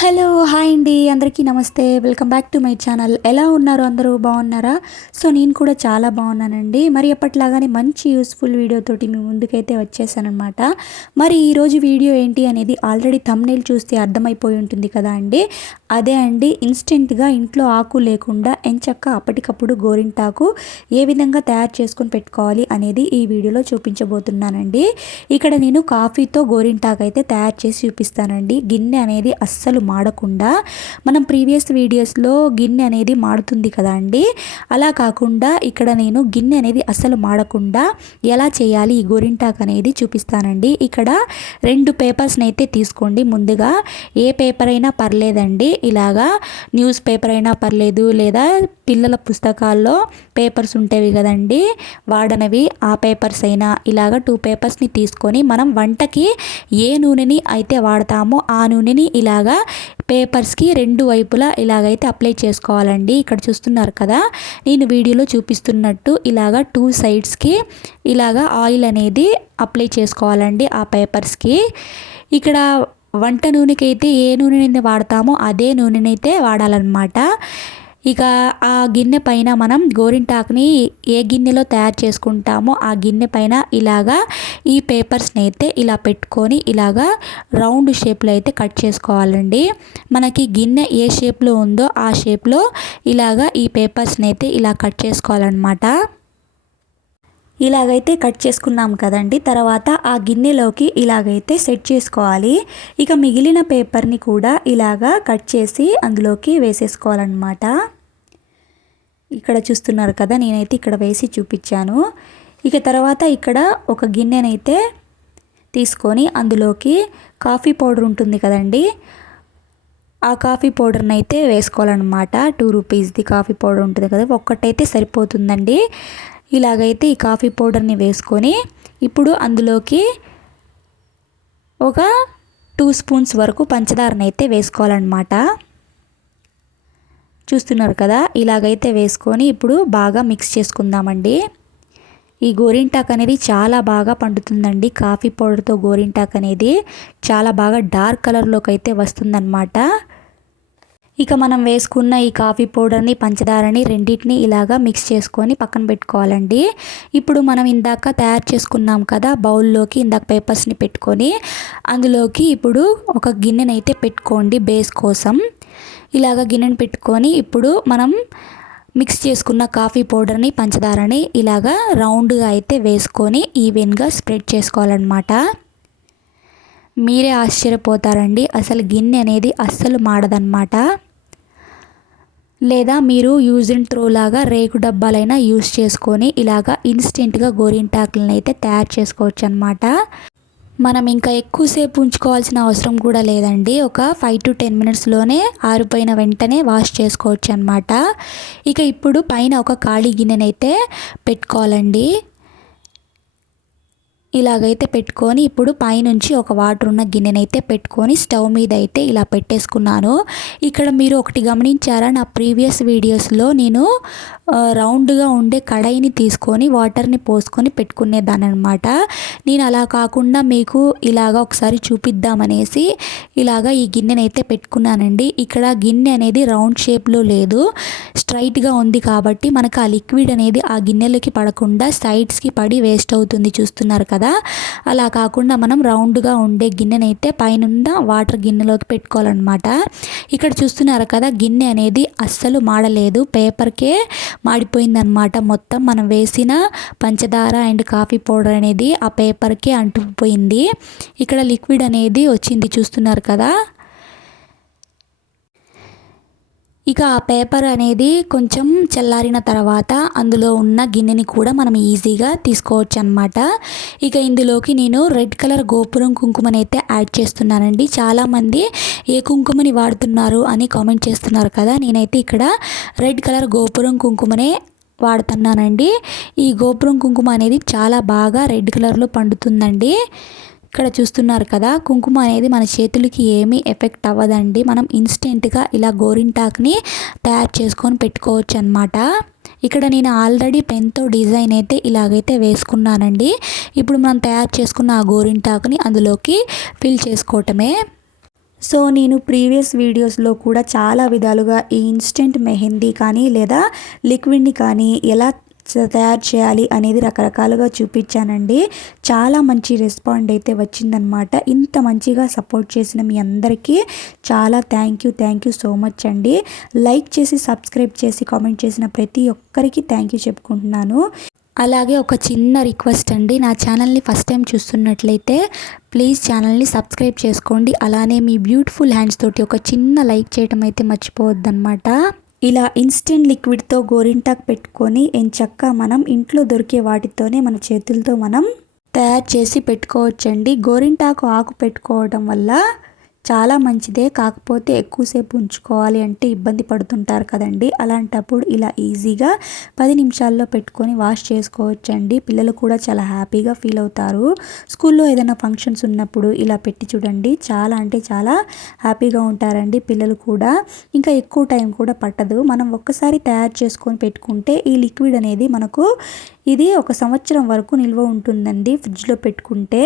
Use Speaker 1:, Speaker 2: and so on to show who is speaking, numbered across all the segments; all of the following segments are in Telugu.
Speaker 1: హలో హాయ్ అండి. అందరికీ నమస్తే. Welcome back to my channel. ఎలా ఉన్నారు? అందరూ బాగున్నారా? సో నేను కూడా చాలా బాగున్నానండి. మరి ఎప్పటిలాగానే మంచి యూస్ఫుల్ వీడియోతోటి మీ ముందుకైతే వచ్చేసానమాట మరి ఈరోజు వీడియో ఏంటి అనేది ఆల్రెడీ thumbnail చూస్తే అర్థమైపోయి ఉంటుంది కదా అండి. అదే అండి ఇన్స్టెంట్గా ఇంట్లో ఆకు లేకుండా ఎంచక్క అప్పటికప్పుడు గోరింటాకు ఏ విధంగా తయారు చేసుకొని పెట్టుకోవాలి అనేది ఈ వీడియోలో చూపించబోతున్నానండి. ఇక్కడ నేను కాఫీతో గోరింటాకు అయితే తయారు చేసి చూపిస్తానండి. గిన్నె అనేది అస్సలు మాడకుండా మనం ప్రీవియస్ వీడియోస్లో గిన్నె అనేది మాడుతుంది కదా అండి. అలా కాకుండా ఇక్కడ నేను గిన్నె అనేది అస్సలు మాడకుండా ఎలా చేయాలి ఈ గోరింటాకు అనేది చూపిస్తానండి. ఇక్కడ రెండు పేపర్స్ని అయితే తీసుకోండి ముందుగా. ఏ పేపర్ అయినా పర్లేదండి. ఇలాగా న్యూస్ పేపర్ అయినా పర్లేదు లేదా పిల్లల పుస్తకాల్లో పేపర్స్ ఉంటేవి కదండి. వాడనవి ఆ పేపర్స్ అయినా ఇలాగ టూ పేపర్స్ని తీసుకొని మనం వంటకి ఏ నూనెని అయితే వాడతామో ఆ నూనెని ఇలాగా పేపర్స్కి రెండు వైపులా ఇలాగైతే అప్లై చేసుకోవాలండి. ఇక్కడ చూస్తున్నారు కదా నేను వీడియోలో చూపిస్తున్నట్టు ఇలాగ టూ సైడ్స్కి ఇలాగ ఆయిల్ అనేది అప్లై చేసుకోవాలండి ఆ పేపర్స్కి. ఇక్కడ వంట నూనెకైతే ఏ నూనెని వాడతామో అదే నూనెనైతే వాడాలన్నమాట. ఇక ఆ గిన్నె పైన మనం గోరింటాకుని ఏ గిన్నెలో తయారు చేసుకుంటామో ఆ గిన్నె పైన ఇలాగా ఈ పేపర్స్ని అయితే ఇలా పెట్టుకొని ఇలాగా రౌండ్ షేప్లో అయితే కట్ చేసుకోవాలండి. మనకి గిన్నె ఏ షేప్లో ఉందో ఆ షేప్లో ఇలాగా ఈ పేపర్స్ని అయితే ఇలా కట్ చేసుకోవాలన్నమాట. ఇలాగైతే కట్ చేసుకున్నాం కదండి. తర్వాత ఆ గిన్నెలోకి ఇలాగైతే సెట్ చేసుకోవాలి. ఇక మిగిలిన పేపర్ని కూడా ఇలాగా కట్ చేసి అందులోకి వేసేసుకోవాలన్నమాట. ఇక్కడ చూస్తున్నారు కదా నేనైతే ఇక్కడ వేసి చూపించాను. ఇక తర్వాత ఇక్కడ ఒక గిన్నెనైతే తీసుకొని అందులోకి కాఫీ పౌడర్ ఉంటుంది కదండి. ఆ కాఫీ పౌడర్ని అయితే వేసుకోవాలన్నమాట. టూ రూపీస్ది కాఫీ పౌడర్ ఉంటుంది కదా ఒక్కటైతే సరిపోతుందండి. ఇలాగైతే ఈ కాఫీ పౌడర్ని వేసుకొని ఇప్పుడు అందులోకి ఒక టూ స్పూన్స్ వరకు పంచదారని అయితే వేసుకోవాలన్నమాట. చూస్తున్నారు కదా ఇలాగైతే వేసుకొని ఇప్పుడు బాగా మిక్స్ చేసుకుందామండి. ఈ గోరింటాక్ అనేది చాలా బాగా పండుతుందండి. కాఫీ పౌడర్తో గోరింటాక్ అనేది చాలా బాగా డార్క్ కలర్లోకి అయితే వస్తుందన్నమాట. ఇక మనం వేసుకున్న ఈ కాఫీ పౌడర్ని పంచదారని రెండింటిని ఇలాగా మిక్స్ చేసుకొని పక్కన పెట్టుకోవాలండి. ఇప్పుడు మనం ఇందాక తయారు చేసుకున్నాం కదా బౌల్లోకి ఇందాక పేపర్స్ని పెట్టుకొని అందులోకి ఇప్పుడు ఒక గిన్నెనైతే పెట్టుకోండి బేస్ కోసం. ఇలాగ గిన్నెని పెట్టుకొని ఇప్పుడు మనం మిక్స్ చేసుకున్న కాఫీ పౌడర్ని పంచదారని ఇలాగా రౌండ్గా అయితే వేసుకొని ఈవెన్గా స్ప్రెడ్ చేసుకోవాలన్నమాట. మీరే ఆశ్చర్యపోతారండి. అసలు గిన్నె అనేది అస్సలు మాడదన్నమాట. లేదా మీరు యూజ్ అండ్ త్రో లాగా రేకు డబ్బాలైనా యూజ్ చేసుకొని ఇలాగా ఇన్స్టెంట్గా గోరింటాకులను అయితే తయారు చేసుకోవచ్చు అనమాట మనం ఇంకా ఎక్కువసేపు ఉంచుకోవాల్సిన అవసరం కూడా లేదండి. ఒక ఫైవ్ టు టెన్ మినిట్స్లోనే ఆరిపోయిన వెంటనే వాష్ చేసుకోవచ్చు అనమాట ఇక ఇప్పుడు పైన ఒక ఖాళీ గిన్నెనైతే పెట్టుకోవాలండి. ఇలాగైతే పెట్టుకొని ఇప్పుడు పైనుంచి ఒక వాటర్ ఉన్న గిన్నెనైతే పెట్టుకొని స్టవ్ మీద అయితే ఇలా పెట్టేసుకున్నాను. ఇక్కడ మీరు ఒకటి గమనించారా నా ప్రీవియస్ వీడియోస్లో నేను రౌండ్గా ఉండే కడాయిని తీసుకొని వాటర్ని పోసుకొని పెట్టుకునేదాన్ని అనమాట నేను అలా కాకుండా మీకు ఇలాగా ఒకసారి చూపిద్దామనేసి ఇలాగా ఈ గిన్నెనైతే పెట్టుకున్నానండి. ఇక్కడ గిన్నె అనేది రౌండ్ షేప్లో లేదు స్ట్రైట్గా ఉంది కాబట్టి మనకు ఆ లిక్విడ్ అనేది ఆ గిన్నెలకి పడకుండా సైడ్స్కి పడి వేస్ట్ అవుతుంది చూస్తున్నారు కదా. అలా కాకుండా మనం రౌండ్గా ఉండే గిన్నెనైతే పైన వాటర్ గిన్నెలోకి పెట్టుకోవాలన్నమాట. ఇక్కడ చూస్తున్నారు కదా గిన్నె అనేది అస్సలు మాడలేదు. పేపర్కే మాడిపోయిందనమాట మొత్తం మనం వేసిన పంచదార అండ్ కాఫీ పౌడర్ అనేది ఆ పేపర్కే అంటుకుపోయింది. ఇక్కడ లిక్విడ్ అనేది వచ్చింది చూస్తున్నారు కదా? ఇక ఆ పేపర్ అనేది కొంచెం చల్లారిన తర్వాత అందులో ఉన్న గిన్నెని కూడా మనం ఈజీగా తీసుకోవచ్చు అనమాట ఇక ఇందులోకి నేను రెడ్ కలర్ గోపురం కుంకుమని అయితే యాడ్ చేస్తున్నానండి. చాలామంది ఏ కుంకుమని వాడుతున్నారు అని కామెంట్ చేస్తున్నారు కదా నేనైతే ఇక్కడ రెడ్ కలర్ గోపురం కుంకుమనే వాడుతున్నానండి. ఈ గోపురం కుంకుమ అనేది చాలా బాగా రెడ్ కలర్లో పండుతుందండి. ఇక్కడ చూస్తున్నారు కదా కుంకుమ అనేది మన చేతులకి ఏమీ ఎఫెక్ట్ అవ్వదండి. మనం ఇన్స్టెంట్గా ఇలా గోరింటాక్ని తయారు చేసుకొని పెట్టుకోవచ్చు అనమాట ఇక్కడ నేను ఆల్రెడీ పెన్తో డిజైన్ అయితే ఇలాగైతే వేసుకున్నానండి. ఇప్పుడు మనం తయారు చేసుకున్న ఆ గోరింటాకుని అందులోకి ఫిల్ చేసుకోవటమే. సో నేను ప్రీవియస్ వీడియోస్లో కూడా చాలా విధాలుగా ఈ ఇన్స్టెంట్ మెహందీ కానీ లేదా లిక్విడ్ని కానీ ఎలా తయారు చేయాలి అనేది రకరకాలుగా చూపించానండి. చాలా మంచి రెస్పాండ్ అయితే వచ్చిందనమాట ఇంత మంచిగా సపోర్ట్ చేసిన మీ అందరికీ చాలా thank you thank you so much అండి. లైక్ చేసి సబ్స్క్రైబ్ చేసి కామెంట్ చేసిన ప్రతి ఒక్కరికి థ్యాంక్ యూ చెప్పుకుంటున్నాను. అలాగే ఒక చిన్న రిక్వెస్ట్ అండి. నా ఛానల్ని ఫస్ట్ టైం చూస్తున్నట్లయితే ప్లీజ్ ఛానల్ని సబ్స్క్రైబ్ చేసుకోండి. అలానే మీ బ్యూటిఫుల్ హ్యాండ్స్ తోటి ఒక చిన్న లైక్ చేయటం అయితే మర్చిపోవద్దనమాట ఇలా ఇన్స్టెంట్ లిక్విడ్తో గోరింటాకు పెట్టుకొని ఎంచక్క మనం ఇంట్లో దొరికే వాటితోనే మన చేతులతో మనం తయారు చేసి పెట్టుకోవచ్చండి. గోరింటాకు ఆకు పెట్టుకోవడం వల్ల చాలా మంచిదే. కాకపోతే ఎక్కువసేపు ఉంచుకోవాలి అంటే ఇబ్బంది పడుతుంటారు కదండి. అలాంటప్పుడు ఇలా ఈజీగా పది నిమిషాల్లో పెట్టుకొని వాష్ చేసుకోవచ్చండి. పిల్లలు కూడా చాలా హ్యాపీగా ఫీల్ అవుతారు. స్కూల్లో ఏదైనా ఫంక్షన్స్ ఉన్నప్పుడు ఇలా పెట్టి చూడండి. చాలా అంటే చాలా హ్యాపీగా ఉంటారండి పిల్లలు కూడా. ఇంకా ఎక్కువ టైం కూడా పట్టదు. మనం ఒక్కసారి తయారు చేసుకొని పెట్టుకుంటే ఈ లిక్విడ్ అనేది మనకు ఇది ఒక సంవత్సరం వరకు నిల్వ ఉంటుందండి. ఫ్రిడ్జ్లో పెట్టుకుంటే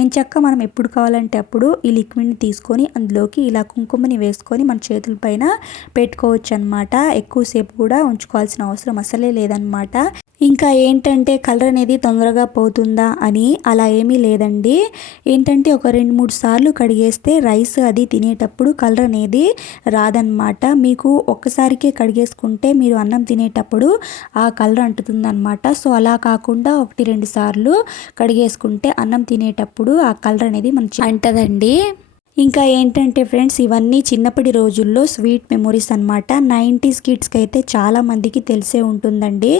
Speaker 1: ఏం చక్క మనం ఎప్పుడు కావాలంటే అప్పుడు ఈ లిక్విడ్ని తీసుకొని అందులోకి ఇలా కుంకుమని వేసుకొని మన చేతుల పైన పెట్టుకోవచ్చు అనమాట ఎక్కువసేపు కూడా ఉంచుకోవాల్సిన అవసరం అసలే లేదనమాట ఇంకా ఏంటంటే కలర్ అనేది తొందరగా పోతుందా అని అలా ఏమీ లేదండి. ఏంటంటే ఒక రెండు మూడు సార్లు కడిగేస్తే రైస్ అది తినేటప్పుడు కలర్ అనేది రాదనమాట మీకు ఒక్కసారికే కడిగేసుకుంటే మీరు అన్నం తినేటప్పుడు ఆ కలర్ అంటుతుందన్నమాట. సో అలా కాకుండా ఒకటి రెండు సార్లు కడిగేసుకుంటే అన్నం తినేటప్పుడు ఆ కలర్ అనేది మంచి అంటదండి. ఇంకా ఏంటంటే ఫ్రెండ్స్ ఇవన్నీ చిన్నప్పటి రోజుల్లో స్వీట్ మెమొరీస్ అనమాట నైంటీస్ కిడ్స్కి అయితే చాలా మందికి తెలిసే ఉంటుందండి.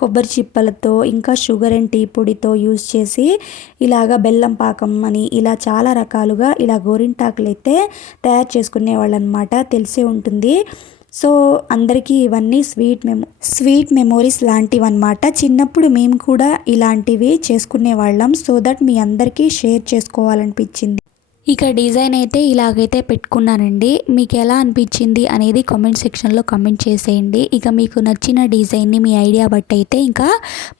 Speaker 1: కొబ్బరి చిప్పలతో ఇంకా షుగర్ అండ్ టీ పొడితో యూజ్ చేసి ఇలాగ బెల్లం పాకం అని ఇలా చాలా రకాలుగా ఇలా గోరింటాకులు అయితే తయారు చేసుకునేవాళ్ళు అనమాట తెలిసే ఉంటుంది. సో అందరికీ ఇవన్నీ స్వీట్ మెమో స్వీట్ మెమోరీస్ లాంటివి అనమాట చిన్నప్పుడు మేము కూడా ఇలాంటివి చేసుకునే వాళ్ళం. సో దట్ మీ అందరికీ షేర్ చేసుకోవాలనిపించింది. ఇక డిజైన్ అయితే ఇలాగైతే పెట్టుకున్నానండి. మీకు ఎలా అనిపించింది అనేది కామెంట్ సెక్షన్లో కామెంట్ చేసేయండి. ఇక మీకు నచ్చిన డిజైన్ని మీ ఐడియా బట్టి అయితే ఇంకా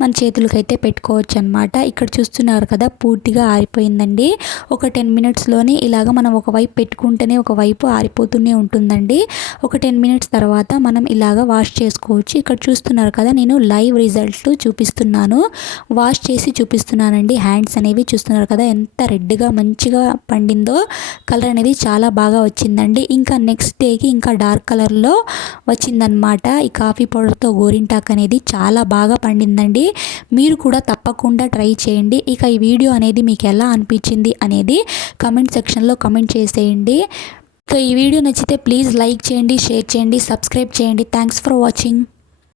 Speaker 1: మన చేతులకైతే పెట్టుకోవచ్చు అనమాట ఇక్కడ చూస్తున్నారు కదా పూర్తిగా ఆరిపోయిందండి. ఒక టెన్ మినిట్స్లోనే ఇలాగ మనం ఒకవైపు పెట్టుకుంటేనే ఒకవైపు ఆరిపోతూనే ఉంటుందండి. ఒక టెన్ మినిట్స్ తర్వాత మనం ఇలాగ వాష్ చేసుకోవచ్చు. ఇక్కడ చూస్తున్నారు కదా నేను లైవ్ రిజల్ట్ చూపిస్తున్నాను. వాష్ చేసి చూపిస్తున్నానండి. హ్యాండ్స్ అనేవి చూస్తున్నారు కదా ఎంత రెడ్గా మంచిగా పండి వచ్చిందో కలర్ అనేది చాలా బాగా వచ్చిందండి. ఇంకా నెక్స్ట్ డేకి ఇంకా డార్క్ కలర్లో వచ్చిందనమాట ఈ కాఫీ పౌడర్తో గోరింటాక్ అనేది చాలా బాగా పండిందండి. మీరు కూడా తప్పకుండా ట్రై చేయండి. ఇక ఈ వీడియో అనేది మీకు ఎలా అనిపించింది అనేది కమెంట్ సెక్షన్లో కమెంట్ చేసేయండి. ఇక ఈ వీడియో నచ్చితే ప్లీజ్ లైక్ చేయండి షేర్ చేయండి సబ్స్క్రైబ్ చేయండి. Thanks for watching